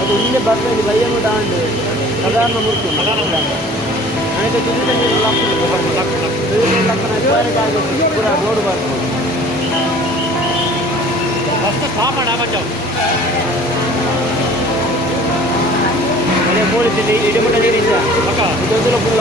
ಅದು ಇಲ್ಲೇ ಬರ್ತದೆ ಬೈಯನ್ನು ತಾಂಡು ಸಾಧಾರಣ ಮುರ್ತು ನನಗೆ ತುದಿದ ನೀರು ಲಕ್ಕನ ಪೂರ ರೋಡ್ ಬರ್ತದೆ ಅದೇ ಪೊಲೀಸ್ ಇಲ್ಲಿ ಇಡಮುಟ್ಟ ನೀರಿದ್ದ ಇದೊಂದು ಫುಲ್